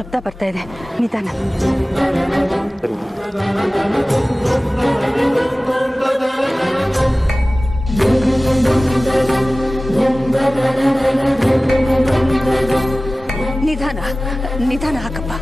ಶಬ್ದ ಬರ್ತಾ ಇದೆ, ನಿಧಾನ. ನಿಧಾನ ನಿಧಾನ ಹಾಕಪ್ಪ.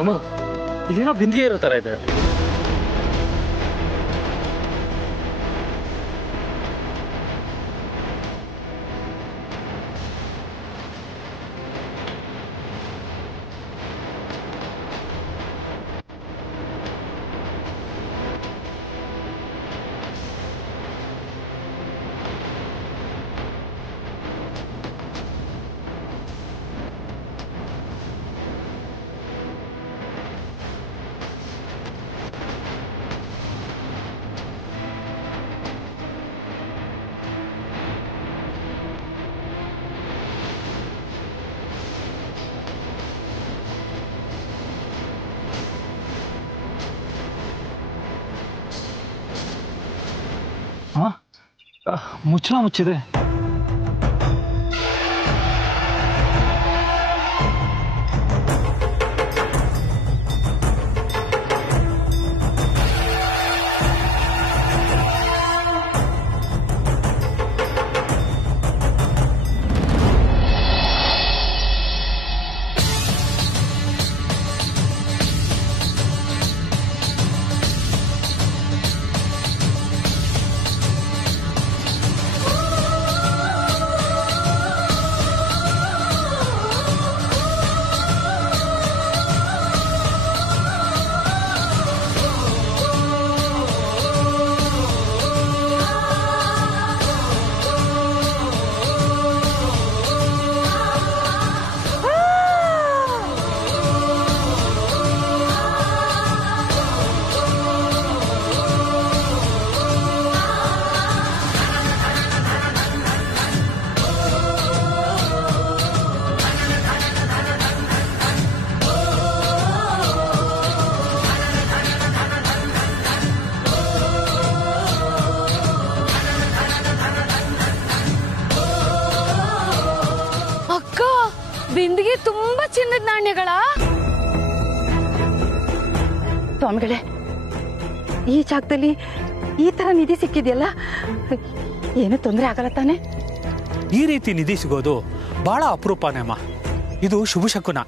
ಅಮ್ಮ, ಇದೇನೋ ಬಿಂದಿಗೆ ಇರೋ ತರ ಇದೆ. ಮುಚ್ಚಳ ಮುಚ್ಚಿದೆ. ಬಿಂದಿಗೆ ತುಂಬಾ ಚಿನ್ನದ ನಾಣ್ಯಗಳ. ಸ್ವಾಮಿಗಳೇ, ಈ ಜಾಗದಲ್ಲಿ ಈ ತರ ನಿಧಿ ಸಿಕ್ಕಿದೆಯಲ್ಲ, ಏನು ತೊಂದರೆ ಆಗಲ್ಲ ತಾನೆ? ಈ ರೀತಿ ನಿಧಿ ಸಿಗೋದು ಬಹಳ ಅಪರೂಪನೇ ಅಮ್ಮ. ಇದು ಶುಭ ಶಕುನ.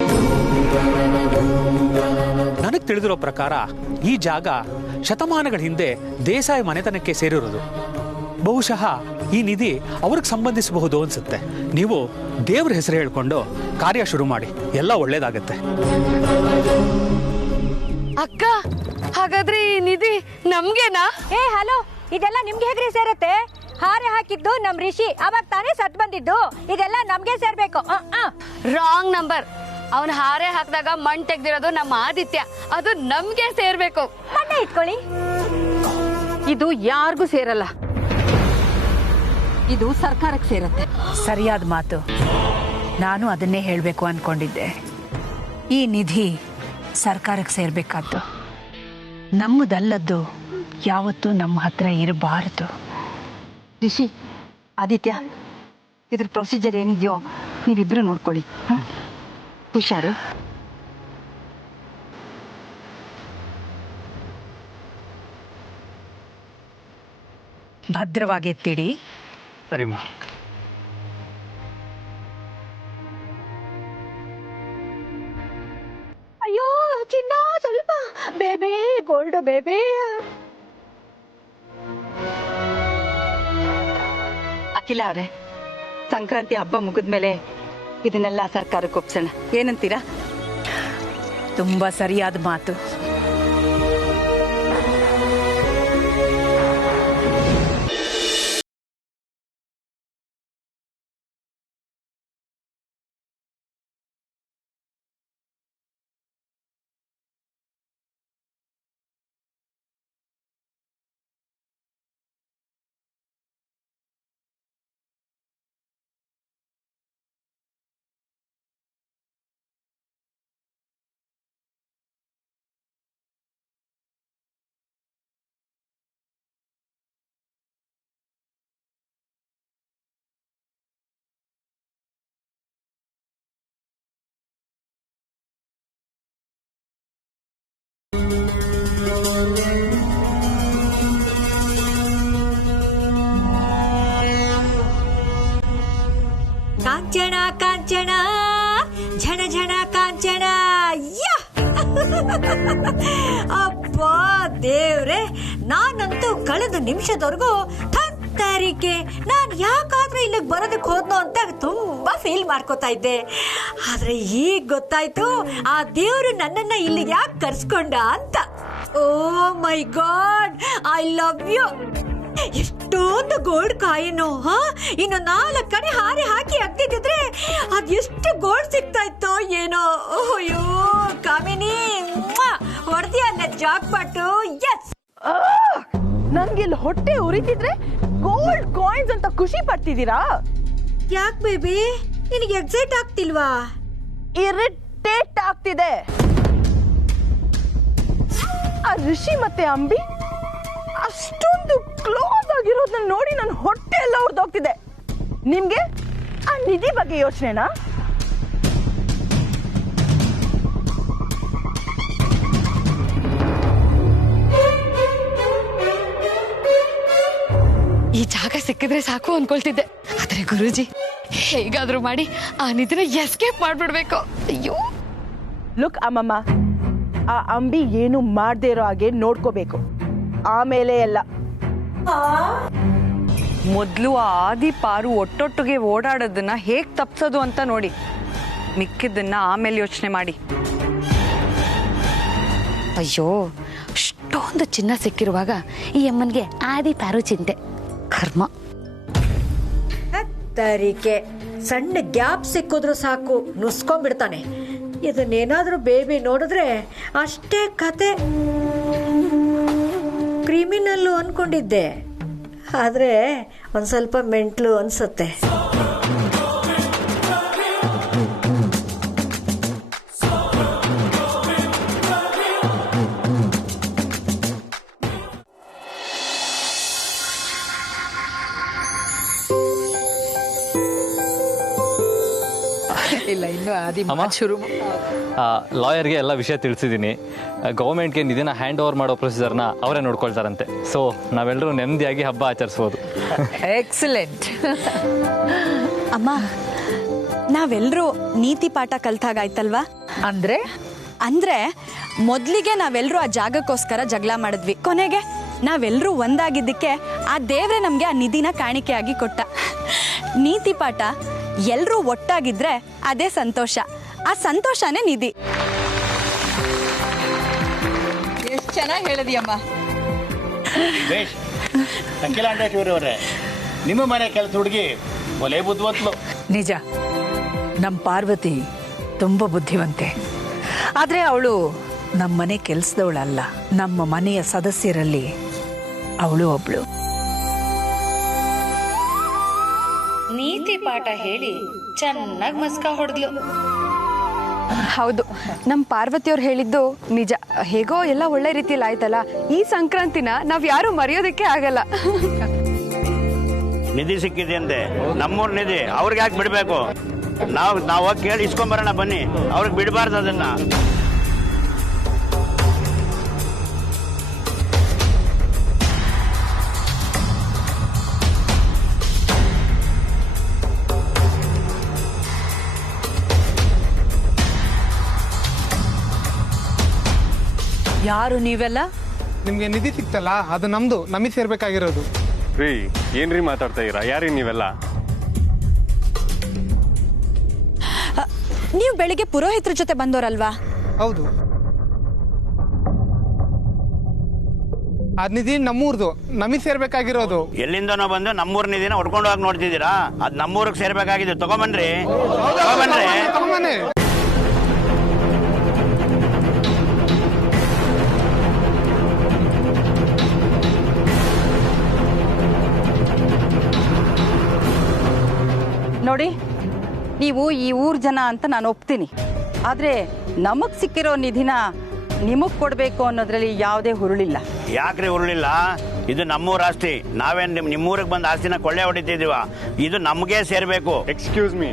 ನನಗೆ ತಿಳಿದಿರೋ ಪ್ರಕಾರ ಈ ಜಾಗ ಶತಮಾನಗಳ ಹಿಂದೆ ದೇಸಾಯಿ ಮನೆತನಕ್ಕೆ ಸೇರಿರೋದು. ಬಹುಶಃ ಈ ನಿಧಿ ಅವ್ರಿಗೆ ಸಂಬಂಧಿಸಬಹುದು ಅನ್ಸುತ್ತೆ. ನೀವು ದೇವ್ರ ಹೆಸರು ಹೇಳ್ಕೊಂಡು ಕಾರ್ಯ ಶುರು ಮಾಡಿ, ಎಲ್ಲ ಒಳ್ಳೇದಾಗತ್ತೆ. ಅಕ್ಕ, ಹಾಗಾದ್ರೆ ಈ ನಿಧಿ ನಮ್ಗೆನಾ? ಹಲೋ, ಇದೆಲ್ಲ ನಿಮ್ಗೆ ಹೇಗ್ರಿ ಸೇರತ್ತೆ? ಹಾರೆ ಹಾಕಿದ್ದು ನಮ್ ರಿಷಿ, ಅವಾಗ ತಾನೇ ಸತ್ ಬಂದಿದ್ದು. ಇದೆಲ್ಲ ನಮ್ಗೆ ಸೇರ್ಬೇಕು. Wrong number. ಅವನ್ ಹಾರೆ ಹಾಕಿದಾಗ ಮಣ್ ತೆಗ್ದಿರೋದು ನಮ್ಮ ಆದಿತ್ಯ, ಅದು ನಮ್ಗೆ ಸೇರ್ಬೇಕು. ಮಣ್ಣೆ ಇಟ್ಕೊಳ್ಳಿ. ಇದು ಯಾರಿಗೂ ಸೇರಲ್ಲ, ಇದು ಸರ್ಕಾರಕ್ಕೆ ಸೇರತ್ತೆ. ಸರಿಯಾದ ಮಾತು. ನಾನು ಅದನ್ನೇ ಹೇಳಬೇಕು ಅನ್ಕೊಂಡಿದ್ದೆ. ಈ ನಿಧಿ ಸರ್ಕಾರಕ್ಕೆ ಸೇರ್ಬೇಕಾದ್ದು, ನಮ್ಮದಲ್ಲದ್ದು ಯಾವತ್ತೂ ನಮ್ಮ ಹತ್ರ ಇರಬಾರದು. ರಿಷಿ, ಆದಿತ್ಯ, ಇದ್ರ ಪ್ರೊಸೀಜರ್ ಏನಿದೆಯೋ ನೀವಿಬ್ರು ನೋಡ್ಕೊಳ್ಳಿ. ಹುಷಾರು. ಭದ್ರವಾಗಿ ಎತ್ತಿಡಿ. ಸರಿಮ್ಮ. ಅಯ್ಯೋ ಚಿನ್ನ, ಸ್ವಲ್ಪ ಬೇಬೇ, ಗೋಲ್ಡ್ ಬೇಬೇ. ಅಖಿಲ ಅವರೇ, ಸಂಕ್ರಾಂತಿ ಹಬ್ಬ ಮುಗಿದ್ಮೇಲೆ ಇದನ್ನೆಲ್ಲ ಸರ್ಕಾರಕ್ಕೆ ಒಪ್ಸೋಣ, ಏನಂತೀರಾ? ತುಂಬಾ ಸರಿಯಾದ ಮಾತು. ಕಾಂಚನ ಕಾಂಚನ ಝಣ ಝಣ ಕಾಂಚನ ಅಬ್ಬಾ ದೇವ್ರೆ, ನಾನಂತೂ ಕಳೆದ ನಿಮಿಷದವರೆಗೂ ತಾರೀಕೆ ನಾನು ಯಾಕಾದ್ರೂ ಇಲ್ಲಿಗೆ ಬರೋದಕ್ಕೆ ಹೋದ್ನೋ ಅಂತ ತುಂಬಾ ಫೀಲ್ ಮಾಡ್ಕೋತಾ ಇದ್ದೆ. ಆದ್ರೆ ಈಗ ಗೊತ್ತಾಯ್ತು ಆ ದೇವ್ರು ನನ್ನನ್ನ ಇಲ್ಲಿಗೆ ಯಾಕೆ ಕರ್ಸ್ಕೊಂಡ ಅಂತ. ಓ ಮೈ ಗಾಡ್, ಐ ಲವ್ ಯು. ಎಷ್ಟೊಂದು ಗೋಲ್ಡ್ ಕಾಯಿನು, ಇನ್ನು 4 ಕಡೆ ಹಾರಿ ಹಾಕಿ ಹಾಕ್ತಿದ್ರೆ ಅದ್ ಎಷ್ಟು ಗೋಲ್ಡ್ ಸಿಗ್ತಾ ಇತ್ತೋ ಏನೋ. ಅಯ್ಯೋ ಕಾಮಿನಿ, ಹೊಡೆದಿ ಅನ್ನ ಜಾಕ್ಪಾಟು. ಎಸ್, ನನ್ಗಿಲ್ಲಿ ಹೊಟ್ಟೆ ಉರಿತಿದ್ರೆ ಗೋಲ್ಡ್ ಕಾಯಿನ್ಸ್ ಅಂತ ಖುಷಿ ಪಡ್ತಿದ್ದೀರಾ? ಯಾಕೆ ಬೇಬಿ, ನಿನಗೆ ಎಕ್ಸೈಟ್ ಆಗ್ತಿಲ್ವಾ? ಇರಿಟೇಟ್ ಆಗ್ತಿದೆ. ಆ ಋಷಿ ಮತ್ತೆ ಅಂಬಿ ಅಷ್ಟೊಂದು ಕ್ಲೋಸ್ ಆಗಿರೋದನ್ನ ನೋಡಿ ನನ್ನ ಹೊಟ್ಟೆ ಎಲ್ಲ ಉರ್ದೋಗ್ತಿದೆ. ನಿಮ್ಗೆ ಆ ನಿಧಿ ಬಗ್ಗೆ ಯೋಚನೆನಾ? ಈ ಜಾಗ ಸಿಕ್ಕಿದ್ರೆ ಸಾಕು ಅನ್ಕೊಳ್ತಿದ್ದೆ. ಆದ್ರೆ ಗುರೂಜಿ ಹೇಗಾದ್ರೂ ಮಾಡಿ ಆ ನಿಧಿನ ಎಸ್ಕೇಪ್ ಮಾಡ್ಬಿಡ್ಬೇಕು. ಅಯ್ಯೋ ಲುಕ್ ಅಮ್ಮಮ್ಮ, ಆ ಅಂಬಿ ಏನು ಮಾಡದೇ ಇರೋ ಹಾಗೆ ನೋಡ್ಕೋಬೇಕು, ಆಮೇಲೆ ಎಲ್ಲ. ಮೊದಲು ಆ ಆದಿ ಪಾರು ಒಟ್ಟೊಟ್ಟಿಗೆ ಓಡಾಡೋದನ್ನ ಹೇಗ್ ತಪ್ಸೋದು ಅಂತ ನೋಡಿ, ಮಿಕ್ಕಿದ್ದನ್ನ ಆಮೇಲೆ ಯೋಚನೆ ಮಾಡಿ. ಅಯ್ಯೋ, ಅಷ್ಟೊಂದು ಚಿನ್ನ ಸಿಕ್ಕಿರುವಾಗ ಈ ಅಮ್ಮನ್ಗೆ ಆದಿ ಪಾರು ಚಿಂತೆ. ಕರ್ಮ. ತರಿಕೆ, ಸಣ್ಣ ಗ್ಯಾಪ್ ಸಿಕ್ಕಿದ್ರು ಸಾಕು ನುಸ್ಕೊಂಡ್ಬಿಡ್ತಾನೆ. ಇದನ್ನೇನಾದ್ರೂ ಬೇಬಿ ನೋಡಿದ್ರೆ ಅಷ್ಟೇ ಕತೆ. ಕ್ರಿಮಿನಲ್ಲು ಅನ್ಕೊಂಡಿದ್ದೆ, ಆದ್ರೆ ಒಂದ್ ಸ್ವಲ್ಪ ಮೆಂಟ್ಲು ಅನ್ಸುತ್ತೆ. ಇಲ್ಲ, ಇನ್ನು ಆದಿ ಶುರು. ಲಾಯರ್ಗೆ ಎಲ್ಲ ವಿಷಯ ತಿಳಿಸಿದ್ದೀನಿ. ಗೌರ್ಮೆಂಟ್ಗೆ ನಿಧಿನ ಹ್ಯಾಂಡ್ ಓವರ್ ಮಾಡೋ ಪ್ರೊಸೀಜರ್ನ ಅವರೇ ನೋಡ್ಕೊಳ್ತಾರಂತೆ. ಸೊ ನಾವೆಲ್ಲರೂ ನೆಮ್ಮದಿಯಾಗಿ ಹಬ್ಬ ಆಚರಿಸ್ಬೋದು. ಎಕ್ಸಲೆಂಟ್. ಅಮ್ಮ, ನಾವೆಲ್ಲರೂ ನೀತಿ ಪಾಠ ಕಲ್ತಾಗಾಯ್ತಲ್ವಾ? ಅಂದ್ರೆ ಮೊದಲಿಗೆ ನಾವೆಲ್ಲರೂ ಆ ಜಾಗಕ್ಕೋಸ್ಕರ ಜಗಳ ಮಾಡಿದ್ವಿ. ಕೊನೆಗೆ ನಾವೆಲ್ಲರೂ ಒಂದಾಗಿದ್ದಕ್ಕೆ ಆ ದೇವ್ರೆ ನಮ್ಗೆ ಆ ನಿಧಿನ ಕಾಣಿಕೆಯಾಗಿ ಕೊಟ್ಟ. ನೀತಿ ಪಾಠ ಎಲ್ಲರೂ ಒಟ್ಟಾಗಿದ್ರೆ ಅದೇ ಸಂತೋಷ, ಆ ಸಂತೋಷನೇ ನಿಧಿ. ಎಷ್ಟು ಚೆನ್ನಾಗಿ ಹೇಳಿದ್ಯಮ್ಮ. ನಿಮ್ಮ ಮನೆ ಕೆಲಸ ಹುಡುಗಿ ಒಲೆ ಬುದ್ಧಿವಂತಲು. ನಿಜ, ನಮ್ಮ ಪಾರ್ವತಿ ತುಂಬ ಬುದ್ಧಿವಂತೆ. ಆದ್ರೆ ಅವಳು ನಮ್ಮ ಮನೆ ಕೆಲಸದವಳಲ್ಲ, ನಮ್ಮ ಮನೆಯ ಸದಸ್ಯರಲ್ಲಿ ಅವಳು ಒಬ್ಳು. ನೀತಿ ಪಾಠ ಹೇಳಿ ಚೆನ್ನಾಗಿ ಮಸ್ಕ ಹೊಡೆದ್ಲು. ಹೌದು, ನಮ್ಮ ಪಾರ್ವತಿಯವ್ರು ಹೇಳಿದ್ದು ನಿಜ. ಹೇಗೋ ಎಲ್ಲ ಒಳ್ಳೆ ರೀತಿಯಲ್ಲಿ ಆಯ್ತಲ್ಲ, ಈ ಸಂಕ್ರಾಂತಿನ ನಾವ್ ಯಾರು ಮರೆಯೋದಕ್ಕೆ ಆಗಲ್ಲ. ನಿಧಿ ಸಿಕ್ಕಿದೆ ಅಂತೆ, ನಮ್ಮೂರ್ ನಿಧಿ. ಅವ್ರಿಗೆ ಯಾಕೆ ಬಿಡ್ಬೇಕು? ನಾವು ಹೋಗಿ ಕೇಳಿ ಇಸ್ಕೊಂಬರೋಣ ಬನ್ನಿ. ಅವ್ರಿಗೆ ಬಿಡಬಾರ್ದು ಅದನ್ನ. ಯಾರು ನೀವೆಲ್ಲ? ನಿಮ್ಗೆ ನಿಧಿ ಸಿಕ್ತಲ್ಲ, ಅದು ನಮ್ದು, ನಮಗೆ ಸೇರ್ಬೇಕಾಗಿರೋದು. ರೀ, ಏನ್ರಿ ಮಾತಾಡ್ತಾ ಇದ್ದೀರಾ? ಯಾರಿ ನೀವೆಲ್ಲ? ನೀವು ಬೆಳಿಗ್ಗೆ ಪುರೋಹಿತರ ಜೊತೆ ಬಂದೋರಲ್ವಾ? ಹೌದು. ಆ ನಿಧಿ ನಮ್ಮೂರ್ದು, ನಮಗೆ ಸೇರ್ಬೇಕಾಗಿರೋದು. ಎಲ್ಲಿಂದನೋ ಬಂದು ನಮ್ಮೂರ್ ನಿಧಿನ ಹೊಡ್ಕೊಂಡು ಹೋಗಿ ನೋಡ್ತಿದ್ದೀರಾ? ಅದ್ ನಮ್ಮೂರಿಗೆ ಸೇರ್ಬೇಕಾಗಿದೆ. ತಗೊಂಬನ್ರಿ, ತಗೊಂಬನ್ರಿ. ನೋಡಿ, ನೀವು ಈ ಊರ್ ಜನ ಅಂತ ನಾನು ಒಪ್ತೀನಿ. ಆದ್ರೆ ನಮಗ್ ಸಿಕ್ಕಿರೋ ನಿಧಿನ ನಿಮಗ್ ಕೊಡ್ಬೇಕು ಅನ್ನೋದ್ರಲ್ಲಿ ಯಾವುದೇ ಹುರುಳಿಲ್ಲ. ಯಾಕ್ರಿ ಹುರುಳಿಲ್ಲ? ಇದು ನಮ್ಮೂರ್ ಆಸ್ತಿ. ನಾವೇನ್ ನಿಮ್ಮೂರಿಗೆ ಬಂದ ಆಸ್ತಿನ ಕೊಳ್ಳೆ ಹೊಡಿತಿದೀವ? ಇದು ನಮ್ಗೆ ಸೇರ್ಬೇಕು. ಎಕ್ಸ್ಕ್ಯೂಸ್ ಮೀ,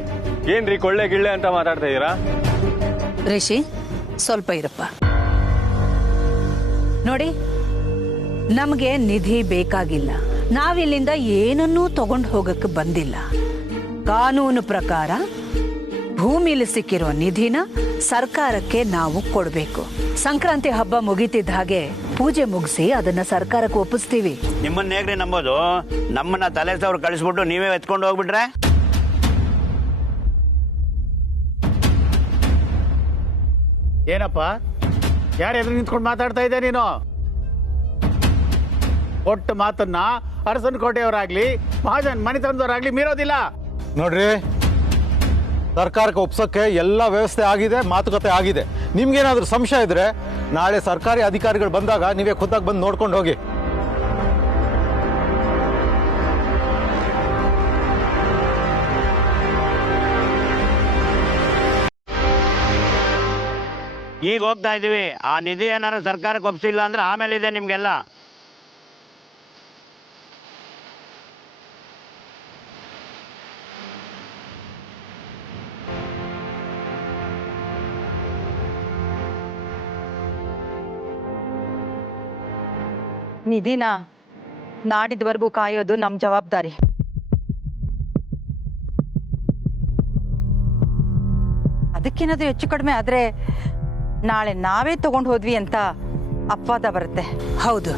ಏನ್ರಿ ಕೊಳ್ಳೆ ಗಿಳ್ಳೆ ಅಂತ ಮಾತಾಡ್ತಾ ಇದೀರಾ? ರಿಷಿ, ಸ್ವಲ್ಪ ಇರಪ್ಪ. ನೋಡಿ, ನಮಗೆ ನಿಧಿ ಬೇಕಾಗಿಲ್ಲ. ನಾವಿಲ್ಲಿಂದ ಏನನ್ನೂ ತಗೊಂಡು ಹೋಗಕ್ಕೆ ಬಂದಿಲ್ಲ. ಕಾನೂನು ಪ್ರಕಾರ ಭೂಮಿಲಿ ಸಿಕ್ಕಿರೋ ನಿಧಿನ ಸರ್ಕಾರಕ್ಕೆ ನಾವು ಕೊಡಬೇಕು. ಸಂಕ್ರಾಂತಿ ಹಬ್ಬ ಮುಗಿತಿದ್ದ ಹಾಗೆ ಪೂಜೆ ಮುಗಿಸಿ ಅದನ್ನ ಸರ್ಕಾರಕ್ಕೆ ಒಪ್ಪಿಸ್ತೀವಿ. ನಿಮ್ಮನ್ನ ಹೇಗ್ರಿ ನಂಬೋದು? ನಮ್ಮನ್ನ ತಲೆ ಸವ್ರು ಕಳಿಸ್ಬಿಟ್ಟು ನೀವೇ ಎತ್ಕೊಂಡು ಹೋಗ್ಬಿಟ್ರೆ? ಏನಪ್ಪ, ಯಾರು ಎದುರು ನಿಂತ್ಕೊಂಡು ಮಾತಾಡ್ತಾ ಇದ್ದೆ ನೀನು? ಒಟ್ಟು ಮಾತನ್ನ ಅರಸನ ಕೋಟೆಯವರಾಗ್ಲಿ ಮಹಾಜನ್ ಮನೆತನದವರಾಗ್ಲಿ ಮೀರೋದಿಲ್ಲ. ನೋಡ್ರಿ, ಸರ್ಕಾರಕ್ಕೆ ಒಪ್ಸೋಕ್ಕೆ ಎಲ್ಲ ವ್ಯವಸ್ಥೆ ಆಗಿದೆ, ಮಾತುಕತೆ ಆಗಿದೆ. ನಿಮ್ಗೇನಾದ್ರೂ ಸಂಶಯ ಇದ್ರೆ ನಾಳೆ ಸರ್ಕಾರಿ ಅಧಿಕಾರಿಗಳು ಬಂದಾಗ ನೀವೇ ಖುದ್ದಾಗಿ ಬಂದು ನೋಡ್ಕೊಂಡು ಹೋಗಿ. ಈಗ ಹೋಗ್ತಾ ಇದೀವಿ. ಆ ನಿಧಿ ಏನಾದ್ರು ಸರ್ಕಾರಕ್ಕೆ ಒಪ್ಸಿಲ್ಲ ಅಂದ್ರೆ ಆಮೇಲೆ ಇದೆ ನಿಮ್ಗೆಲ್ಲ. ನಿಧಿನ ನಾಡಿದ್ವರೆಗೂ ಕಾಯೋದು ನಮ್ಮ ಜವಾಬ್ದಾರಿ. ಅದಕ್ಕೇನಾದ್ರೂ ಹೆಚ್ಚು ಕಡಿಮೆ ಆದ್ರೆ ನಾಳೆ ನಾವೇ ತಗೊಂಡು ಹೋದ್ವಿ ಅಂತ ಅಪವಾದ ಬರುತ್ತೆ. ಹೌದು,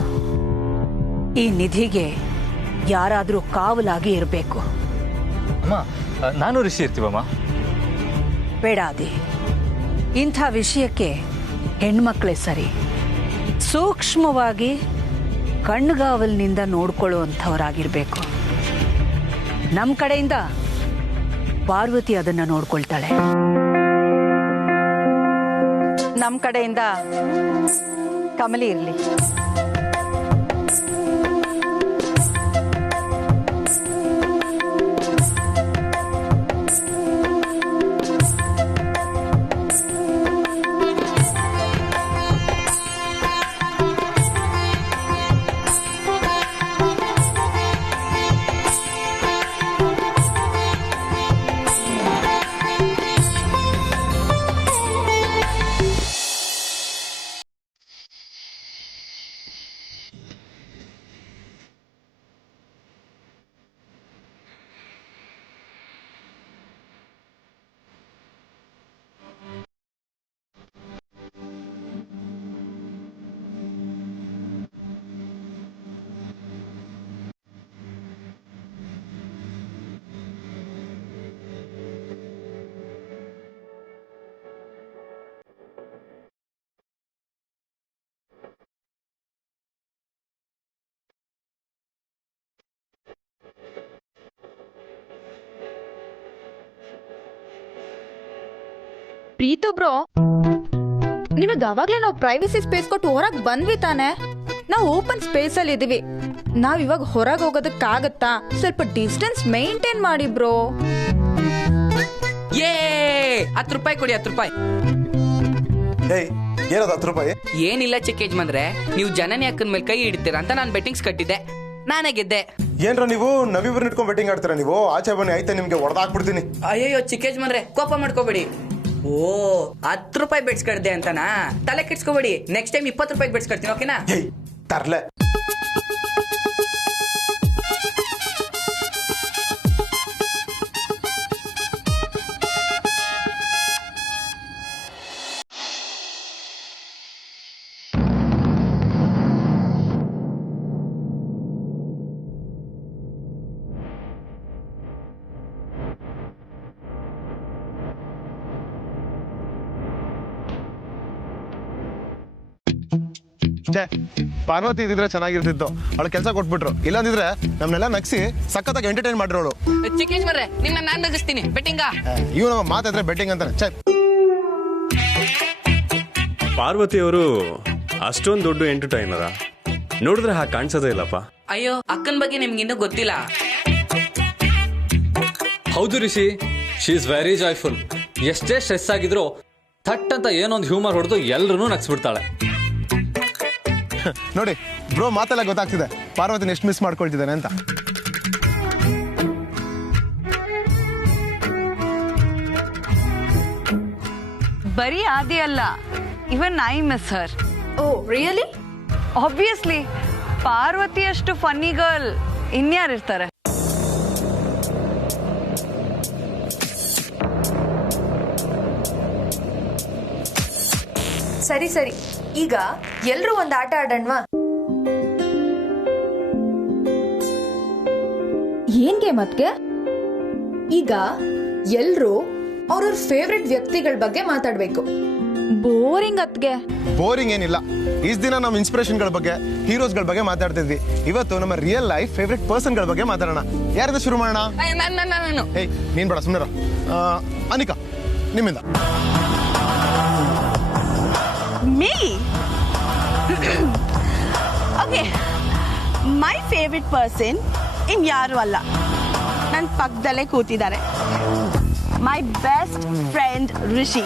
ಈ ನಿಧಿಗೆ ಯಾರಾದ್ರೂ ಕಾವಲಾಗಿ ಇರಬೇಕು. ಅಮ್ಮ, ನಾನು ಋಷಿ ಇರ್ತೀವಮ್ಮ. ಬೇಡ ಅದಿ, ಇಂಥ ವಿಷಯಕ್ಕೆ ಹೆಣ್ಮಕ್ಳೇ ಸರಿ. ಸೂಕ್ಷ್ಮವಾಗಿ ಕಣ್ಗಾವಲಿನಿಂದ ನೋಡ್ಕೊಳ್ಳುವಂಥವರಾಗಿರ್ಬೇಕು. ನಮ್ಮ ಕಡೆಯಿಂದ ಪಾರ್ವತಿ ಅದನ್ನ ನೋಡ್ಕೊಳ್ತಾಳೆ. ನಮ್ಮ ಕಡೆಯಿಂದ ಕಮಲಿ ಇರಲಿ. ಪ್ರೀತು ಬ್ರೋ, ನಿಮಗೆ ಅವಾಗ್ಲೇ ನಾವು ಪ್ರೈವಸಿ ಸ್ಪೇಸ್ ಕೊಟ್ಟು ಹೊರಗೆ ಬಂದ್ವಿ ತಾನೆ. ನಾವು ಓಪನ್ ಸ್ಪೇಸ್ ಅಲ್ಲಿ ಇದೀವಿ. ನಾವ್ ಇವಾಗ ಹೊರಗೆ ಹೋಗೋದಕ್ಕಾಗತ್ತಾ? ಸ್ವಲ್ಪ ಡಿಸ್ಟೆನ್ಸ್ ಮೇಂಟೈನ್ ಮಾಡಿ ಬ್ರೋ. ಏ 10 ರೂಪಾಯಿ ಕೊಡಿ, 10 ರೂಪಾಯಿ. ಏನದು 10 ರೂಪಾಯಿ? ಏನಿಲ್ಲ ಚಿಕ್ಕ ಯಜಮಾನ್ರೆ, ನೀವು ಜನನಿ ಅಕ್ಕನ ಮೇಲೆ ಕೈ ಇಡ್ತೀರಾ ಅಂತ ನಾನು ಬೆಟ್ಟಿಂಗ್ಸ್ ಕಟ್ಟಿದ್ದೆ, ನಾನೇ ಗೆದ್ದೆ. ಏನ್ರ ನೀವು ನವಿಬ್ರು ಇಟ್ಕೊಂಡ್ ಬೆಟ್ಟಿಂಗ್ ಆಡ್ತೀರಾ? ನೀವು ಆಚೆ ಬನ್ನಿ, ಆಯ್ತಾ? ನಿಮ್ಗೆ ಹೊಡೆದಾಕ್ಬಿಡ್ತೀನಿ. ಅಯ್ಯೋ ಚಿಕ್ಕ ಯಜಮಾನ್ರೆ, ಕೋಪ ಮಾಡ್ಕೋಬೇಡಿ. ಓ 10 ರೂಪಾಯಿ ಬೆಟ್ಸ್ ಕಡ್ದೆ ಅಂತನಾ? ತಲೆ ಕೆಡ್ಸ್ಕೋಬೇಡಿ, ನೆಕ್ಸ್ಟ್ ಟೈಮ್ 20 ರೂಪಾಯಿ ಬೆಟ್ಸ್ ಕಟ್ತೀನಿ, ಓಕೆನಾ? ತರ್ಲೆ. ಪಾರ್ವತಿ ಇದ್ರೆ ಚೆನ್ನಾಗಿರ್ತಿತ್ತು. ಅವಳು ಕೆಲಸ ಕೊಟ್ಬಿಟ್ರು. ಇಲ್ಲಾಂದಿದ್ರೆ ನಮ್ನೆಲ್ಲ ನಗ್ಸಿ ಸಖತ್ತಾಗಿ ಎಂಟರ್ಟೈನ್ ಮಾಡಿರೋಳು. ಚಿಕ್ಕ ಯಜಮಾನ್ರೆ, ನಿನ್ನ ನಾನು ನಗಿಸ್ತೀನಿ. ಬೆಟ್ಟಿಂಗಾ? ಇವ್ ನಮ್ಮ ಮಾತಾದ್ರೆ ಬೆಟ್ಟಿಂಗ್ ಅಂತಾನೆ. ಪಾರ್ವತಿ ಅವರು ಅಷ್ಟೊಂದು ದೊಡ್ಡ ಎಂಟರ್ಟೈನರ? ನೋಡಿದ್ರೆ ಹಾಗೆ ಕಾಣಿಸೋದೇ ಇಲ್ಲಪ್ಪ. ಅಯ್ಯೋ, ಅಕ್ಕನ ಬಗ್ಗೆ ನಿಮ್ಗೆ ಇನ್ನೂ ಗೊತ್ತಿಲ್ಲ. ಹೌದು Rishi, she is very joyful. ಎಷ್ಟೇ ಸ್ಟ್ರೆಸ್ ಆಗಿದ್ರು ಥಟ್ ಅಂತ ಏನೊಂದು ಹ್ಯೂಮರ್ ಹೊಡೆದು ಎಲ್ಲರೂ ನಗ್ಸ್ಬಿಡ್ತಾಳೆ. ನೋಡಿ ಬ್ರೋ, ಮಾತೆಲ್ಲ ಗೊತ್ತಾಗ್ತಿದೆ ಪಾರ್ವತಿನ ಎಷ್ಟು ಮಿಸ್ ಮಾಡ್ಕೊಳ್ತಿದ್ದಾನೆ ಅಂತ. ಬರೀ ಆದಿ ಅಲ್ಲ, even I miss Har. Oh really? Obviously, Parvati ಅಷ್ಟು ಫನ್ನಿ ಗರ್ಲ್ ಇನ್ಯಾರಿರ್ತಾರೆ? ಸರಿ ಸರಿ, ಈಗ ಎಲ್ರೂ ಒಂದು ಆಟ ಆಡೋಣವಾ? ಏನ್ ಗೇಮ್ ಅದ್ಕೆ? ಈಗ ಎಲ್ರೂ ಅವ್ರವ್ರ ಫೇವ್ರೆಟ್ ವ್ಯಕ್ತಿಗಳ ಬಗ್ಗೆ ಮಾತಾಡ್ಬೇಕು. ಬೋರಿಂಗ್ ಅದ್ಗೆ. ಬೋರಿಂಗ್ ಏನಿಲ್ಲ. ಇಷ್ಟು ದಿನ ನಮ್ಮ ಇನ್ಸ್ಪಿರೇಷನ್ಗಳ ಬಗ್ಗೆ, ಹೀರೋಸ್ಗಳ ಬಗ್ಗೆ ಮಾತಾಡ್ತಿದ್ವಿ. ಇವತ್ತು ನಮ್ಮ ರಿಯಲ್ ಲೈಫ್ ಫೇವ್ರೆಟ್ ಪರ್ಸನ್ಗಳ ಬಗ್ಗೆ ಮಾತಾಡೋಣ. ಯಾರಿಂದ ಶುರು ಮಾಡೋಣ? ಏಯ್ ನೀನ್ ಬೇಡ, ಸುಮ್ಮನೆ ಅನಿಕಾ, ನಿಮ್ಮಿಂದ. Me? Okay. My favorite person ಇನ್ಯಾರು ಅಲ್ಲ, ನನ್ನ ಪಕ್ಕದಲ್ಲೇ ಕೂತಿದ್ದಾರೆ. My best friend Rishi.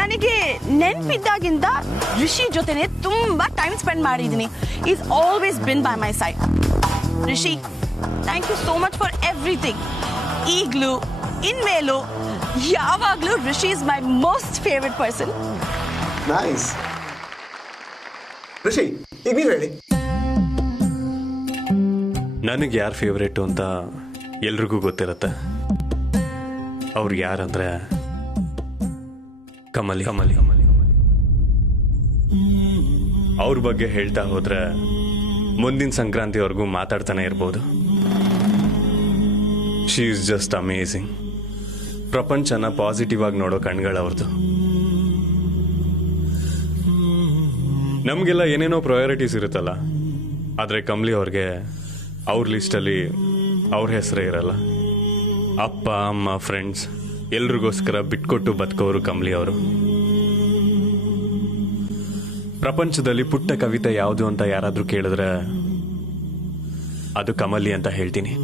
ನನಗೆ ನೆನಪಿದ್ದಾಗಿಂದ ರಿಷಿ ಜೊತೆನೆ ತುಂಬಾ ಟೈಮ್ ಸ್ಪೆಂಡ್ ಮಾಡಿದ್ದೀನಿ. Is always been by my side. Rishi, thank you so much for everything. ಈಗಲೂ ಇನ್ಮೇಲೂ ಯಾವಾಗಲೂ Rishi is my most favourite person. Nice. Rishi, ಈಗ ನೀವು ಹೇಳಿ. ನನಗೆ ಯಾರು ಫೇವ್ರೇಟು ಅಂತ ಎಲ್ರಿಗೂ ಗೊತ್ತಿರುತ್ತೆ. ಅವ್ರು ಯಾರಂದ್ರೆ ಕಮಲಿ. ಕಮಲಿ ಕಮಲಿ ಕಮಲಿ ಅವ್ರ ಬಗ್ಗೆ ಹೇಳ್ತಾ ಹೋದ್ರೆ ಮುಂದಿನ ಸಂಕ್ರಾಂತಿವರೆಗೂ ಮಾತಾಡ್ತಾನೆ ಇರ್ಬೋದು. She is just amazing. ಪ್ರಪಂಚನ ಪಾಸಿಟಿವ್ ಆಗಿ ನೋಡೋ ಕಣ್ಗಳವ್ರದ್ದು. ನಮಗೆಲ್ಲ ಏನೇನೋ ಪ್ರಯಾರಿಟೀಸ್ ಇರುತ್ತಲ್ಲ, ಆದರೆ ಕಮಲಿ ಅವ್ರಿಗೆ ಅವ್ರ ಲಿಸ್ಟಲ್ಲಿ ಅವ್ರ ಹೆಸರೇ ಇರಲ್ಲ. ಅಪ್ಪ ಅಮ್ಮ ಫ್ರೆಂಡ್ಸ್ ಎಲ್ರಿಗೋಸ್ಕರ ಬಿಟ್ಕೊಟ್ಟು ಬದುಕೋರು ಕಮಲಿ ಅವರು. ಪ್ರಪಂಚದಲ್ಲಿ ಪುಟ್ಟ ಕವಿತೆ ಯಾವುದು ಅಂತ ಯಾರಾದ್ರೂ ಕೇಳಿದ್ರೆ ಅದು ಕಮಲಿ ಅಂತ ಹೇಳ್ತೀನಿ.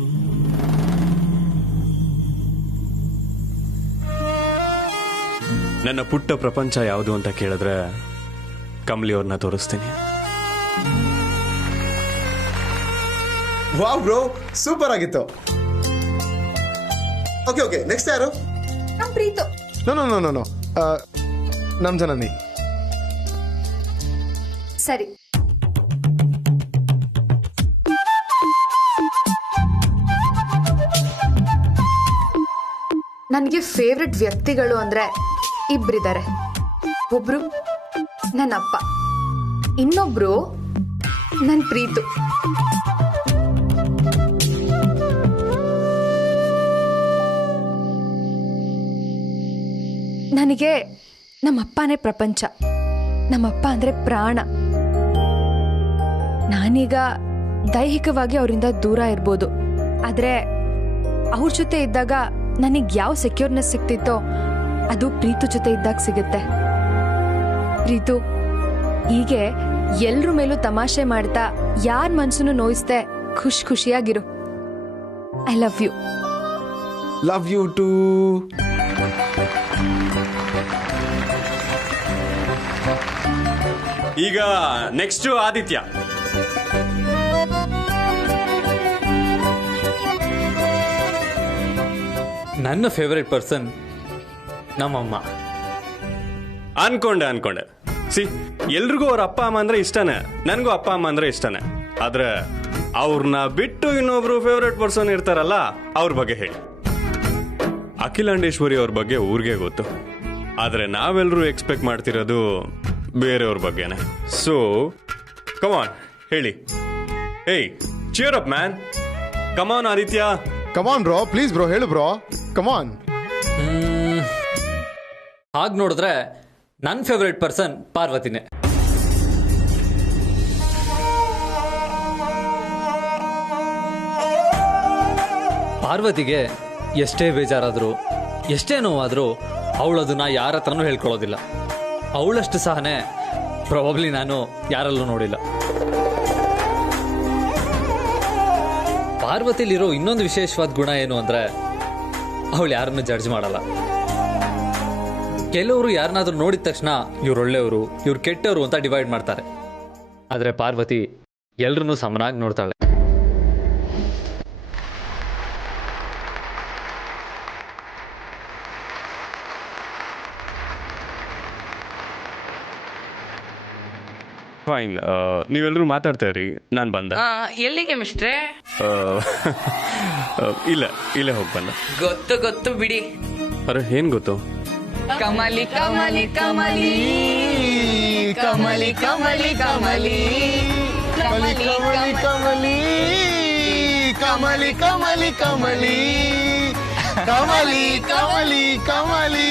ನನ್ನ ಪುಟ್ಟ ಪ್ರಪಂಚ ಯಾವುದು ಅಂತ ಕೇಳಿದ್ರೆ ಕಮಲಿ ಅವ್ರನ್ನ ತೋರಿಸ್ತೀನಿ. ವಾವ್ ಬ್ರೋ, ಸೂಪರ್ ಆಗಿತ್ತು. ಓಕೆ ಓಕೆ, ನೆಕ್ಸ್ಟ್ ಯಾರು? ನಮ್ ಪ್ರೀತು. ನೋ ನಮ್ ಜನನಿ. ಸರಿ, ನನಗೆ ಫೇವ್ರೆಟ್ ವ್ಯಕ್ತಿಗಳು ಅಂದ್ರೆ ಇಬ್ಬರಿದ್ದಾರೆ. ಒಬ್ರು ನನ್ನ ಅಪ್ಪ, ಇನ್ನೊಬ್ರು ನನ್ನ ಪ್ರೀತು. ನನಗೆ ನಮ್ಮಪ್ಪನೇ ಪ್ರಪಂಚ. ನಮ್ಮಪ್ಪ ಅಂದರೆ ಪ್ರಾಣ. ನಾನೀಗ ದೈಹಿಕವಾಗಿ ಅವರಿಂದ ದೂರ ಇರ್ಬೋದು, ಆದರೆ ಅವ್ರ ಜೊತೆ ಇದ್ದಾಗ ನನಗೆ ಯಾವ ಸೆಕ್ಯೂರ್ನೆಸ್ ಸಿಗ್ತಿತ್ತೋ ಅದು ಪ್ರೀತು ಜೊತೆ ಇದ್ದಾಗ ಸಿಗುತ್ತೆ. ಪ್ರೀತು, ಹೀಗೆ ಎಲ್ರ ಮೇಲೂ ತಮಾಷೆ ಮಾಡ್ತಾ ಯಾರ ಮನ್ಸನ್ನು ನೋಯಿಸ್ದೆ ಖುಷಿಯಾಗಿರು. I love you. Love you too. ಈಗ ನೆಕ್ಸ್ಟ್ ಆದಿತ್ಯ. ನನ್ನ ಫೇವರೇಟ್ ಪರ್ಸನ್ ನಮ್ಮಮ್ಮ. ಅನ್ಕೊಂಡೆ ಸಿ, ಎಲ್ರಿಗೂ ಅವ್ರ ಅಪ್ಪ ಅಮ್ಮ ಅಂದ್ರೆ ಇಷ್ಟನೇ. ನನಗೂ ಅಪ್ಪ ಅಮ್ಮ ಅಂದ್ರೆ ಇಷ್ಟನೇ. ಆದ್ರೆ ಅವ್ರನ್ನ ಬಿಟ್ಟು ಇನ್ನೊಬ್ರು ಫೇವರೇಟ್ ಪರ್ಸನ್ ಇರ್ತಾರಲ್ಲ, ಅವ್ರ ಬಗ್ಗೆ ಹೇಳಿ. ಅಖಿಲಾಂಡೇಶ್ವರಿ ಅವ್ರ ಬಗ್ಗೆ ಊರಿಗೆ ಗೊತ್ತು, ಆದ್ರೆ ನಾವೆಲ್ಲರೂ ಎಕ್ಸ್ಪೆಕ್ಟ್ ಮಾಡ್ತಿರೋದು ಬೇರೆಯವ್ರ ಬಗ್ಗೆನೆ. ಸೊ ಕಮಾನ್ ಹೇಳಿ. ಏಯ್, cheer up man. Come on Aditya. Come on bro, please bro, ಹೇಳು ಬ್ರೋ, ಕಮಾನ್. ಹಾಗೆ ನೋಡಿದ್ರೆ ನನ್ನ ಫೇವ್ರೇಟ್ ಪರ್ಸನ್ ಪಾರ್ವತಿನೇ. ಪಾರ್ವತಿಗೆ ಎಷ್ಟೇ ಬೇಜಾರಾದರೂ, ಎಷ್ಟೇ ನೋವಾದರೂ ಅವಳದನ್ನ ಯಾರ ಹತ್ರನೂ ಹೇಳ್ಕೊಳ್ಳೋದಿಲ್ಲ. ಅವಳಷ್ಟು ಸಹನೆ ಪ್ರಾಬಬ್ಲಿ ನಾನು ಯಾರಲ್ಲೂ ನೋಡಿಲ್ಲ. ಪಾರ್ವತಿಲಿರೋ ಇನ್ನೊಂದು ವಿಶೇಷವಾದ ಗುಣ ಏನು ಅಂದರೆ ಅವಳು ಯಾರನ್ನು ಜಡ್ಜ್ ಮಾಡಲ್ಲ. ಕೆಲವರು ಯಾರನ್ನಾದ್ರೂ ನೋಡಿದ ತಕ್ಷಣ ಇವ್ರು ಒಳ್ಳೆಯವರು, ಇವ್ರು ಕೆಟ್ಟವರು ಅಂತ ಡಿವೈಡ್ ಮಾಡ್ತಾರೆ. ಆದರೆ ಪಾರ್ವತಿ ಎಲ್ರನ್ನೂ ಸಮನಾಗಿ ನೋಡ್ತಾಳೆ. ಫೈನ್, ನೀವೆಲ್ಲರೂ ಮಾತಾಡ್ತಾ ಇರಿ, ನಾನು ಬಂದ. ಎಲ್ಲಿಗೆ ಮಿಸ್ಟ್ರೆ? ಇಲ್ಲೇ ಹೋಗಿ ಬಂದ. ಗೊತ್ತು ಬಿಡಿ. ಅರೆ, ಏನ್ ಗೊತ್ತು? ಕಮಲಿ ಕಮಲಿ ಕಮಲಿ ಕಮಲಿ ಕಮಲಿ ಕಮಲಿ ಕಮಲಿ ಕಮಲಿ ಕಮಲಿ ಕಮಲಿ ಕಮಲಿ ಕಮಲಿ ಕಮಲಿ ಕಮಲಿ